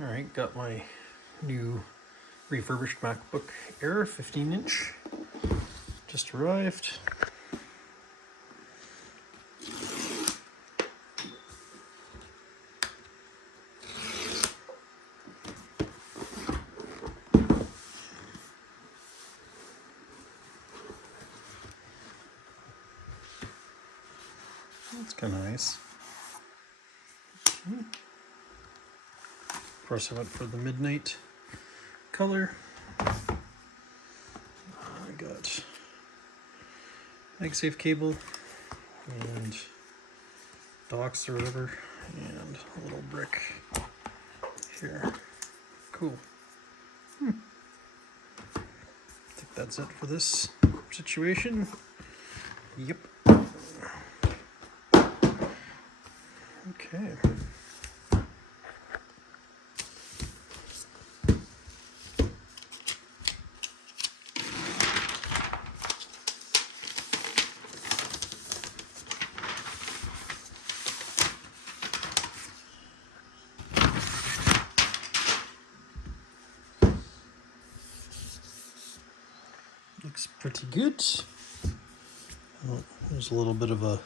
Alright, got my new refurbished MacBook Air 15-inch. Just arrived. That's kind of nice. Of course, I went for the midnight color. I got MagSafe cable and docks or whatever, and a little brick here. Cool. I think that's it for this situation. Yep. Okay. Looks pretty good. Oh, there's a little bit of a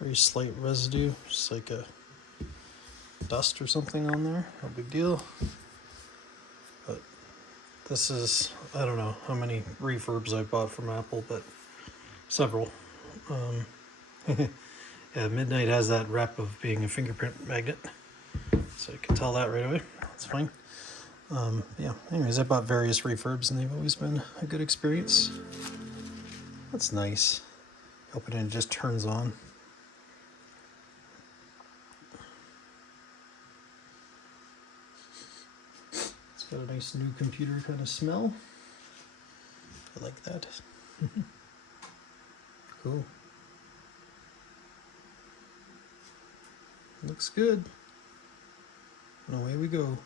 very slight residue, just like a dust or something on there. No big deal. But this is, I don't know how many refurbs I bought from Apple, but several. Yeah, Midnight has that rep of being a fingerprint magnet, so you can tell that right away. That's fine. Yeah, anyways, I bought various refurbs and they've always been a good experience. That's nice. Open it and it just turns on. It's got a nice new computer kind of smell. I like that. Cool. Looks good. And away we go.